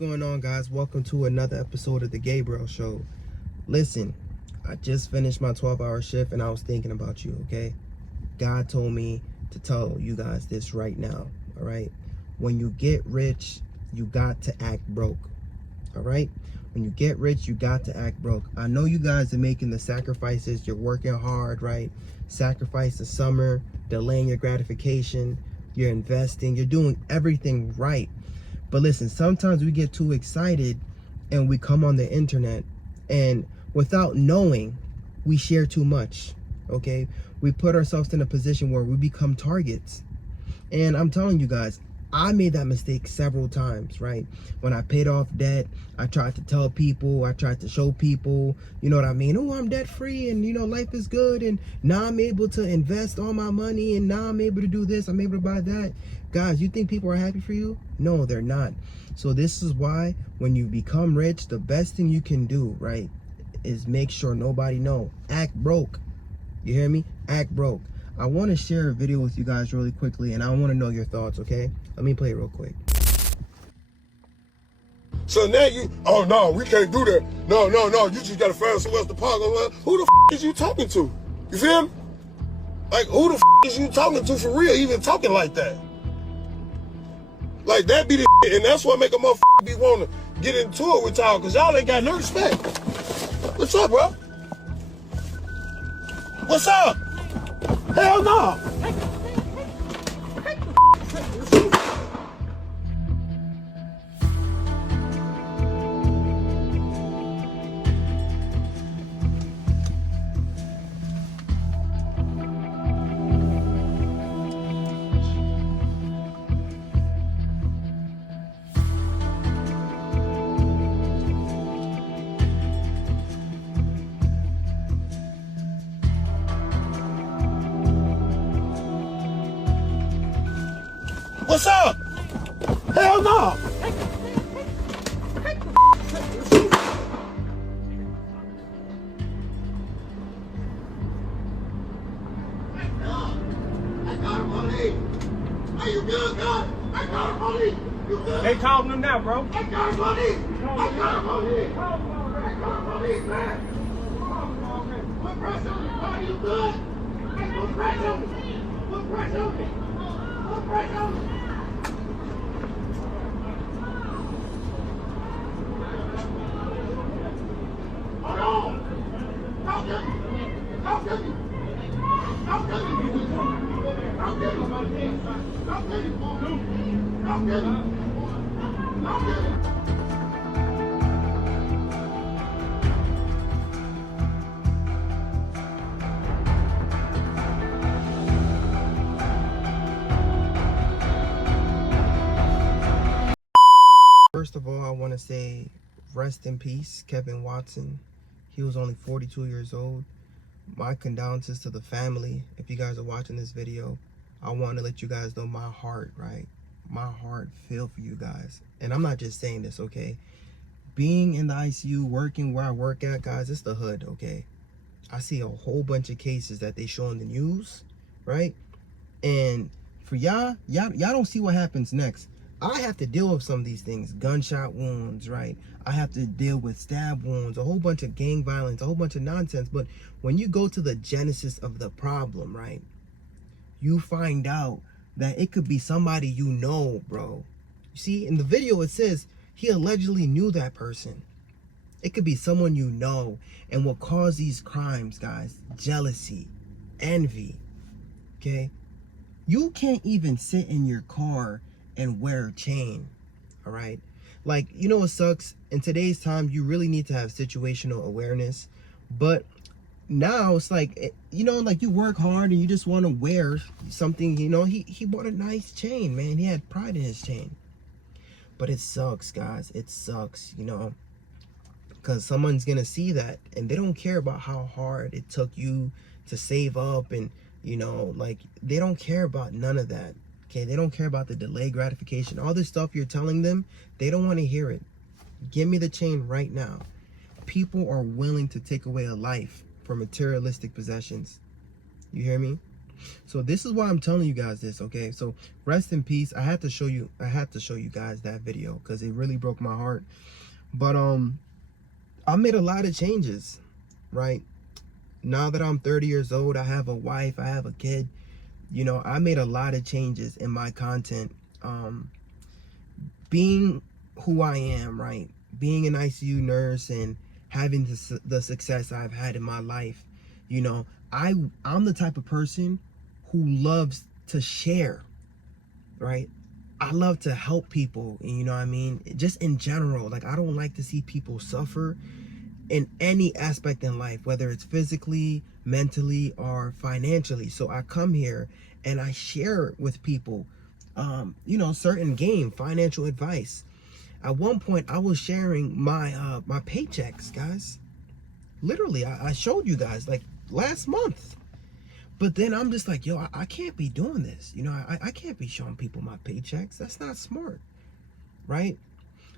going on, guys? Welcome to another episode of the Gabriel Show. Listen, I just finished my 12-hour shift and I was thinking about you, okay? God told me to tell you guys this right now, all right? When you get rich, you got to act broke, all right? When you get rich, you got to act broke. I know you guys are making the sacrifices. You're working hard, right? Sacrifice the summer, delaying your gratification. You're investing. You're doing everything right. But listen, sometimes we get too excited and we come on the internet and without knowing, we share too much, okay? We put ourselves in a position where we become targets. And I'm telling you guys, I made that mistake several times, right? When I paid off debt, I tried to tell people, I tried to show people, you know what I mean? Oh, I'm debt free and, you know, life is good. And now I'm able to invest all my money and now I'm able to do this, I'm able to buy that. Guys, you think people are happy for you? No, they're not. So this is why when you become rich, the best thing you can do, right, is make sure nobody know. Act broke. You hear me? Act broke. I want to share a video with you guys really quickly, and I want to know your thoughts, okay? Let me play it real quick. So now oh no, we can't do that. No, you just gotta find somewhere else to park. Who the is you talking to? You feel me? Like, who the is you talking to for real, even talking like that? Like, that be the and that's what make a motherfucker be wanting to get into it with y'all, because y'all ain't got no respect. What's up, bro? What's up? Hell no. What's up? Hell no. They calling them now, bro. I got money. I got money. I got money, man. What pressure? Are you good? What pressure? What pressure? What pressure? Hold on. Talk to me. Talk to me. Talk to me. Talk to me. Talk to me. Talk to me. Talk to me. First of all, I want to say rest in peace, Kevin Watson. He was only 42 years old. My condolences to the family. If you guys are watching this video, I want to let you guys know my heart, right? My heart feel for you guys. And I'm not just saying this, okay? Being in the ICU, working where I work at, guys, it's the hood, okay? I see a whole bunch of cases that they show in the news, right? And for y'all don't see what happens next. I have to deal with some of these things, gunshot wounds, right? I have to deal with stab wounds, a whole bunch of gang violence, a whole bunch of nonsense. But when you go to the genesis of the problem, right, you find out that it could be somebody you know, bro. You see, in the video, it says he allegedly knew that person. It could be someone you know. And what caused these crimes, guys, jealousy, envy, okay? You can't even sit in your car and wear a chain, all right? Like, you know what sucks? In today's time, you really need to have situational awareness. But now it's like, you know, like you work hard and you just want to wear something, you know. He bought a nice chain, man. He had pride in his chain. But it sucks, guys. It sucks, you know, because someone's going to see that and they don't care about how hard it took you to save up and, you know, like they don't care about none of that. Okay, they don't care about the delayed gratification. All this stuff you're telling them, they don't want to hear it. Give me the chain right now. People are willing to take away a life for materialistic possessions. You hear me? So this is why I'm telling you guys this, okay? So rest in peace. I had to show you guys that video because it really broke my heart. But I made a lot of changes, right? Now that I'm 30 years old, I have a wife, I have a kid. You know, I made a lot of changes in my content. Being who I am, right? Being an ICU nurse and having the success I've had in my life, you know, I'm the type of person who loves to share, right? I love to help people, you know what I mean? Just in general, like I don't like to see people suffer in any aspect in life, whether it's physically, mentally, or financially. So I come here and I share with people, you know, certain financial advice. At one point, I was sharing my my paychecks, guys. Literally, I showed you guys like last month. But then I'm just like, yo, I can't be doing this. You know, I can't be showing people my paychecks. That's not smart, right?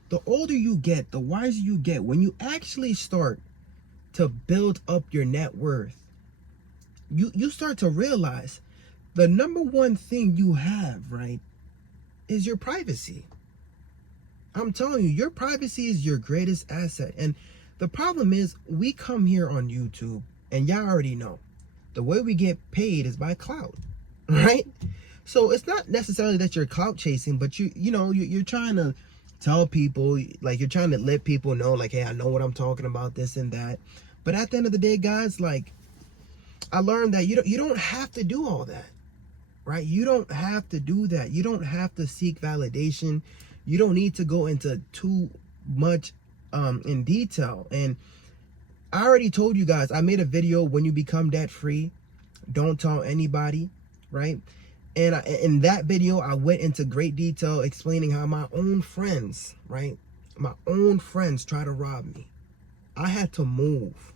The older you get, the wiser you get. When you actually start to build up your net worth, you start to realize the number one thing you have, right, is your privacy. I'm telling you, your privacy is your greatest asset. And the problem is we come here on YouTube and y'all already know the way we get paid is by clout, right? So it's not necessarily that you're clout chasing, but you're trying to tell people, like you're trying to let people know, like, hey, I know what I'm talking about, this and that. But at the end of the day, guys, like I learned that you don't have to do all that, right? You don't have to do that. You don't have to seek validation. You don't need to go into too much in detail. And I already told you guys, I made a video, when you become debt free, don't tell anybody, right? And in that video, I went into great detail explaining how my own friends, right? My own friends try to rob me. I had to move.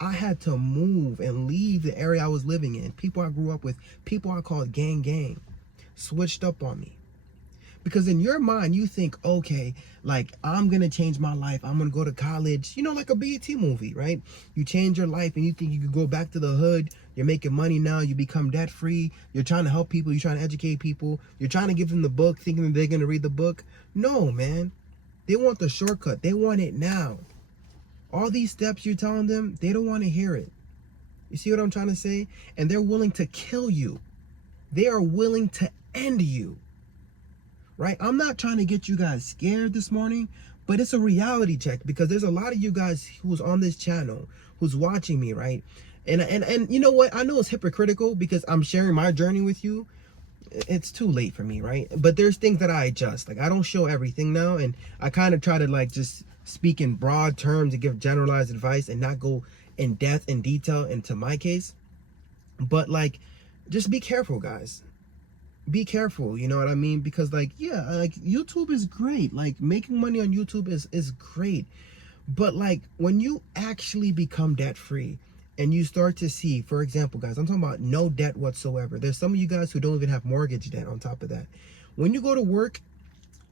I had to move and leave the area I was living in. People I grew up with, people I called gang, switched up on me. Because in your mind, you think, okay, like I'm going to change my life. I'm going to go to college, you know, like a BET movie, right? You change your life and you think you could go back to the hood. You're making money now. You become debt free. You're trying to help people. You're trying to educate people. You're trying to give them the book, thinking that they're going to read the book. No, man. They want the shortcut. They want it now. All these steps you're telling them, they don't want to hear it. You see what I'm trying to say? And they're willing to kill you. They are willing to end you. Right? I'm not trying to get you guys scared this morning, but it's a reality check, because there's a lot of you guys who's on this channel, who's watching me, right? And you know what? I know it's hypocritical because I'm sharing my journey with you. It's too late for me, right? But there's things that I adjust. Like I don't show everything now, and I kind of try to like just speak in broad terms and give generalized advice and not go in depth and detail into my case. But like, just be careful, guys. Be careful, you know what I mean? Because like, yeah, like YouTube is great. Like making money on YouTube is great. But like when you actually become debt free and you start to see, for example, guys, I'm talking about no debt whatsoever. There's some of you guys who don't even have mortgage debt on top of that. When you go to work,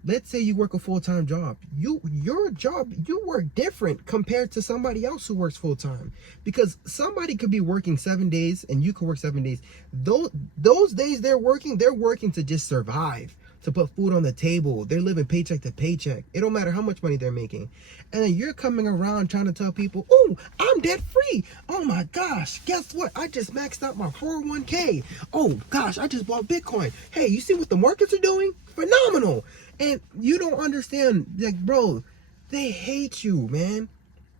let's say you work a full-time job. Your job, you work different compared to somebody else who works full-time. Because somebody could be working 7 days and you could work 7 days. Those days they're working to just survive, to put food on the table. They're living paycheck to paycheck. It don't matter how much money they're making. And then you're coming around trying to tell people, oh, I'm debt free. Oh my gosh, guess what? I just maxed out my 401k. Oh gosh, I just bought Bitcoin. Hey, you see what the markets are doing? Phenomenal. And you don't understand, like, bro, they hate you, man.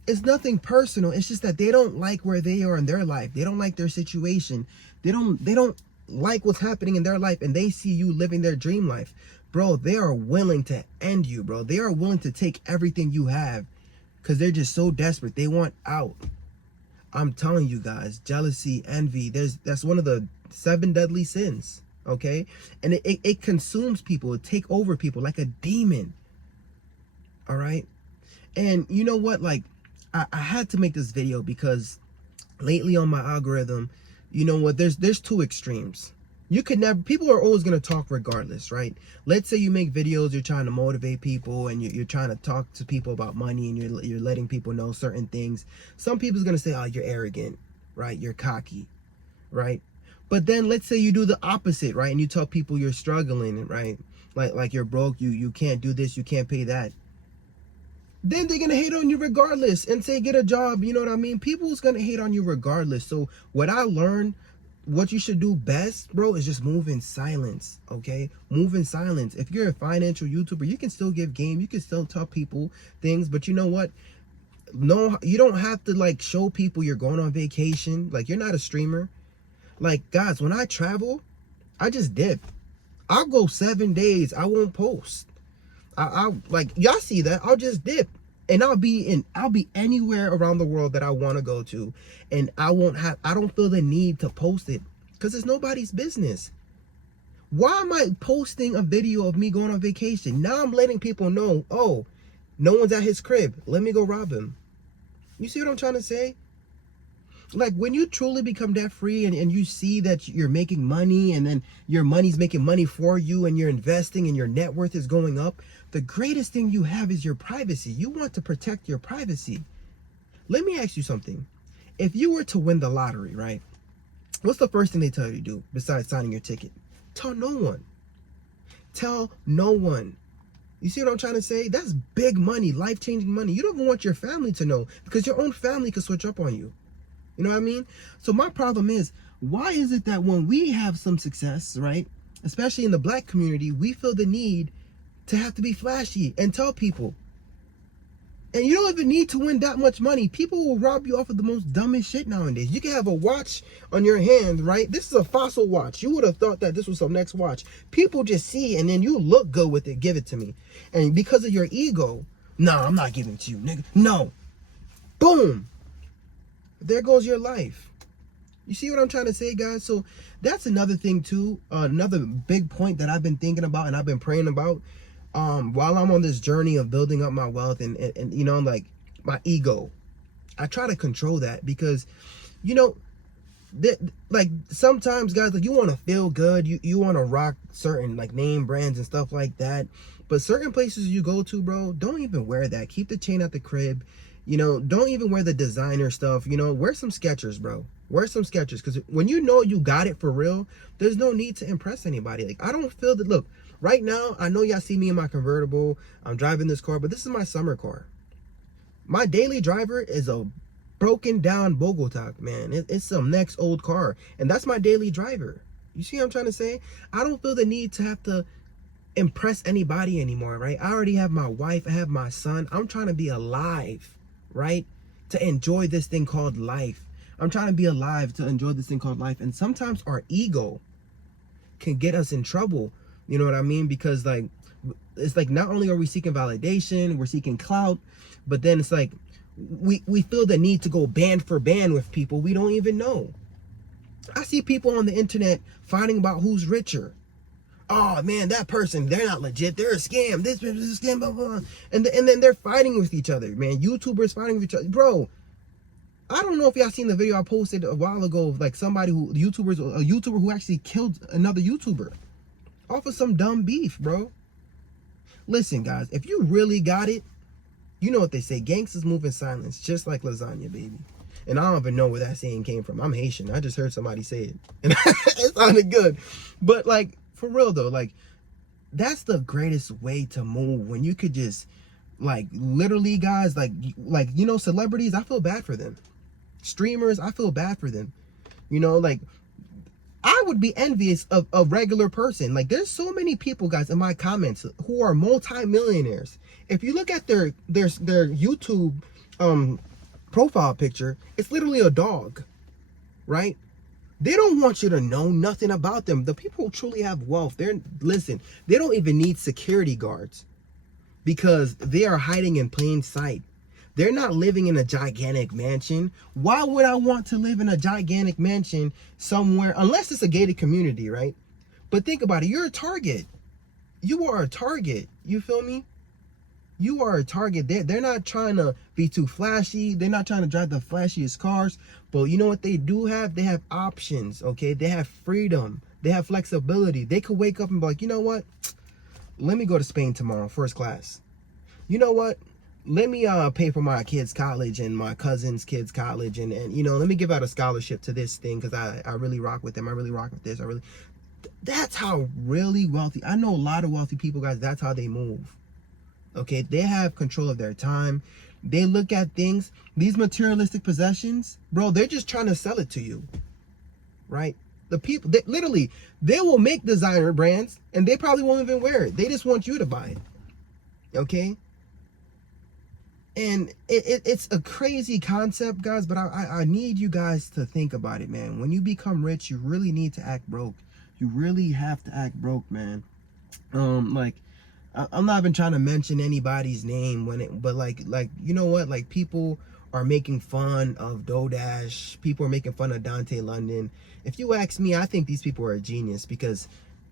It's nothing personal. It's just that they don't like where they are in their life. They don't like their situation. They don't like what's happening in their life, and they see you living their dream life. Bro, they are willing to end you, bro. They are willing to take everything you have because they're just so desperate. They want out. I'm telling you guys, jealousy, envy, that's one of the 7 deadly sins. Okay, and it consumes people. It take over people like a demon. All right, and you know what? Like, I had to make this video because lately on my algorithm, you know what? There's 2 extremes. You could never. People are always gonna talk regardless, right? Let's say you make videos, you're trying to motivate people, and you're trying to talk to people about money, and you're letting people know certain things. Some people's gonna say, "Oh, you're arrogant, right? You're cocky, right?" But then let's say you do the opposite, right? And you tell people you're struggling, right? Like you're broke, you can't do this, you can't pay that. Then they're gonna hate on you regardless and say get a job. You know what I mean? People's gonna hate on you regardless. So what I learned, what you should do best, bro, is just move in silence. Okay, move in silence. If you're a financial YouTuber, you can still give game, you can still tell people things, but you know what? No, you don't have to like show people you're going on vacation. Like, you're not a streamer. Like, guys, when I travel, I just dip. I'll go 7 days, I won't post. I like, y'all see that, I'll just dip, and I'll be anywhere around the world that I want to go to, and I don't feel the need to post it because it's nobody's business. Why am I posting a video of me going on vacation? Now I'm letting people know, oh, no one's at his crib, let me go rob him. You see what I'm trying to say? Like, when you truly become debt free and you see that you're making money, and then your money's making money for you, and you're investing and your net worth is going up, the greatest thing you have is your privacy. You want to protect your privacy. Let me ask you something. If you were to win the lottery, right? What's the first thing they tell you to do besides signing your ticket? Tell no one. Tell no one. You see what I'm trying to say? That's big money, life-changing money. You don't even want your family to know, because your own family could switch up on you. You know what I mean? So my problem is, why is it that when we have some success, right, especially in the black community, we feel the need to have to be flashy and tell people? And you don't even need to win that much money. People will rob you off of the most dumbest shit nowadays. You can have a watch on your hand, right? This is a Fossil watch. You would have thought that this was some next watch. People just see, and then you look good with it. Give it to me. And because of your ego, nah, I'm not giving it to you, nigga. No. Boom. There goes your life. You see what I'm trying to say, guys? So that's another thing too, another big point that I've been thinking about and I've been praying about while I'm on this journey of building up my wealth and you know, like, my ego. I try to control that because, you know, like, sometimes, guys, like, you want to feel good, you want to rock certain like name brands and stuff like that, but certain places you go to, bro, don't even wear that. Keep the chain at the crib. You know, don't even wear the designer stuff. You know, wear some Skechers, bro. Wear some Skechers, because when you know you got it for real, there's no need to impress anybody. Like, I don't feel that. Look, right now, I know y'all see me in my convertible. I'm driving this car, but this is my summer car. My daily driver is a broken down Bogota, man. It's some next old car, and that's my daily driver. You see what I'm trying to say? I don't feel the need to have to impress anybody anymore, right? I already have my wife. I have my son. I'm trying to be alive, right? To enjoy this thing called life. I'm trying to be alive to enjoy this thing called life. And sometimes our ego can get us in trouble. You know what I mean? Because, like, it's like, not only are we seeking validation, we're seeking clout, but then it's like we feel the need to go band for band with people we don't even know. I see people on the internet fighting about who's richer. Oh man, that person, they're not legit, they're a scam, this is a scam, blah, blah, blah. And then they're fighting with each other, man. YouTubers fighting with each other. Bro, I don't know if y'all seen the video I posted a while ago of, like, a YouTuber who actually killed another YouTuber off of some dumb beef, bro. Listen, guys, if you really got it, you know what they say, gangsters move in silence, just like lasagna, baby. And I don't even know where that saying came from. I'm Haitian. I just heard somebody say it, and it sounded good. But, like, for real though, like, that's the greatest way to move, when you could just, like, literally, guys, like, you know, celebrities, I feel bad for them. Streamers, I feel bad for them. You know, like, I would be envious of a regular person. Like, there's so many people, guys, in my comments who are multi-millionaires. If you look at their YouTube profile picture, it's literally a dog, right? They don't want you to know nothing about them. The people who truly have wealth, listen, they don't even need security guards, because they are hiding in plain sight. They're not living in a gigantic mansion. Why would I want to live in a gigantic mansion somewhere, unless it's a gated community, right? But think about it. You're a target. You are a target. You feel me? You are a target. They're not trying to be too flashy. They're not trying to drive the flashiest cars. But you know what they do have? They have options, okay? They have freedom. They have flexibility. They could wake up and be like, you know what? Let me go to Spain tomorrow, first class. You know what? let me pay for my kids' college and my cousin's kids' college, and you know, let me give out a scholarship to this thing because I really rock with them. I really rock with this. That's how really wealthy. I know a lot of wealthy people, guys. That's how they move. Okay, they have control of their time. They look at things, these materialistic possessions, bro. They're just trying to sell it to you, right? The people, literally, they will make designer brands and they probably won't even wear it. They just want you to buy it. Okay. And it's a crazy concept, guys, but I need you guys to think about it, man. When you become rich, you really need to act broke. You really have to act broke, man. Like, I'm not even trying to mention anybody's name but like, you know what? Like, people are making fun of Dodash. People are making fun of Dante London. If you ask me, I think these people are a genius because,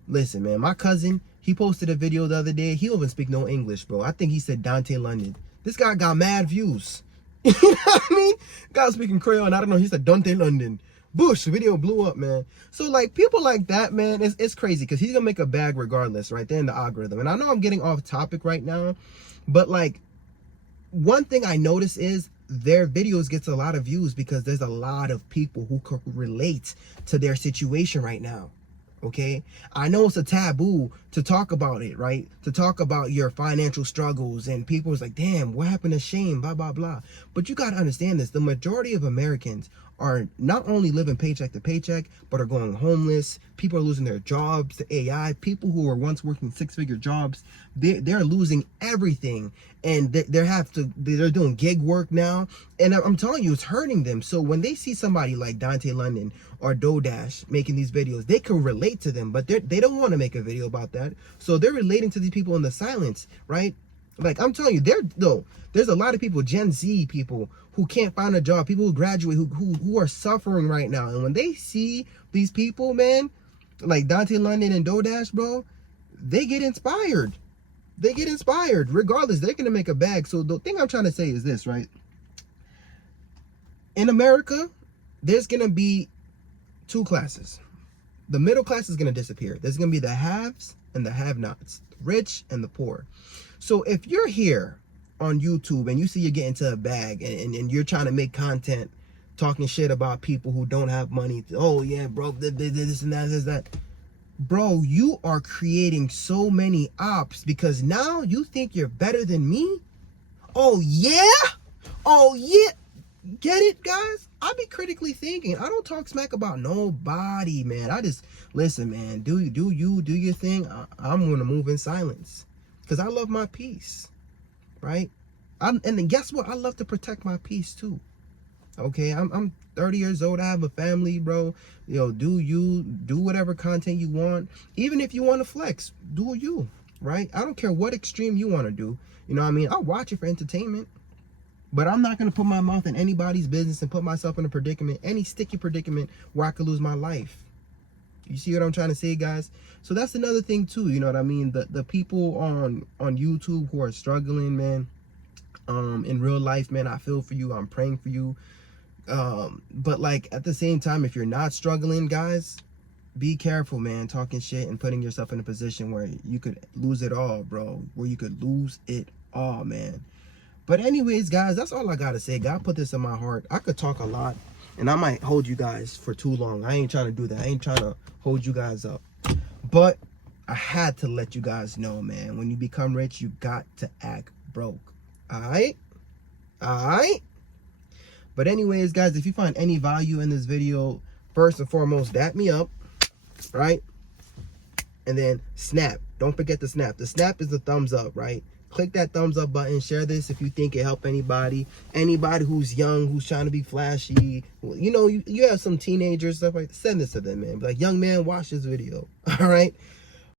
listen, man, my cousin, he posted a video the other day. He don't even speak no English, bro. I think he said Dante London. This guy got mad views. You know what I mean? Guy speaking Creole, I don't know. He said Dante London. Bush, the video blew up, man. So, like, people like that, man, it's crazy because he's going to make a bag regardless, right? They're in the algorithm. And I know I'm getting off topic right now, but, like, one thing I notice is their videos gets a lot of views because there's a lot of people who could relate to their situation right now. Okay, I know it's a taboo to talk about it, right? To talk about your financial struggles, and people's like, damn, what happened to Shane, blah, blah, blah. But you got to understand this. The majority of Americans are not only living paycheck to paycheck, but are going homeless. People are losing their jobs to AI. People who were once working 6-figure jobs, they're losing everything. And they're doing gig work now. And I'm telling you, it's hurting them. So when they see somebody like Dante London or Dodash making these videos, they can relate to them, but they don't want to make a video about that. So they're relating to these people in the silence, right? Like, I'm telling you, there's a lot of people, Gen Z people, who can't find a job, people who graduate, who are suffering right now. And when they see these people, man, like Dante London and Dodash, bro, they get inspired. They get inspired. Regardless, they're going to make a bag. So the thing I'm trying to say is this, right? In America, there's going to be two classes. The middle class is going to disappear. There's going to be the haves and the have-nots, the rich and the poor. So if you're here on YouTube and you see you're getting to a bag and you're trying to make content talking shit about people who don't have money, oh yeah, bro, this and that, this, that. Bro, you are creating so many ops because now you think you're better than me? Oh yeah? Oh yeah? Get it, guys? I be critically thinking. I don't talk smack about nobody, man. I just, listen, man, do your thing. I'm going to move in silence because I love my peace, right? And then guess what? I love to protect my peace too. Okay, I'm 30 years old. I have a family, bro. You know, do whatever content you want. Even if you want to flex, do you, right? I don't care what extreme you want to do. You know what I mean? I'll watch it for entertainment. But I'm not going to put my mouth in anybody's business and put myself in a predicament, any sticky predicament where I could lose my life. You see what I'm trying to say, guys? So that's another thing too, you know what I mean? The people on YouTube who are struggling, man, in real life, man, I feel for you. I'm praying for you. But like at the same time, if you're not struggling, guys, be careful, man, talking shit and putting yourself in a position where you could lose it all, bro. Where you could lose it all, man. But anyways, guys, that's all I gotta say. God put this in my heart. I could talk a lot and I might hold you guys for too long. I ain't trying to do that. I ain't trying to hold you guys up. But I had to let you guys know, man, when you become rich, you got to act broke. Alright? Alright? But anyways, guys, if you find any value in this video, first and foremost, dap me up, right? And then snap. Don't forget the snap. The snap is the thumbs up, right? Click that thumbs up button. Share this if you think it helped anybody. Anybody who's young, who's trying to be flashy. You know, you have some teenagers, stuff like that. Send this to them, man. Be like, young man, watch this video. All right?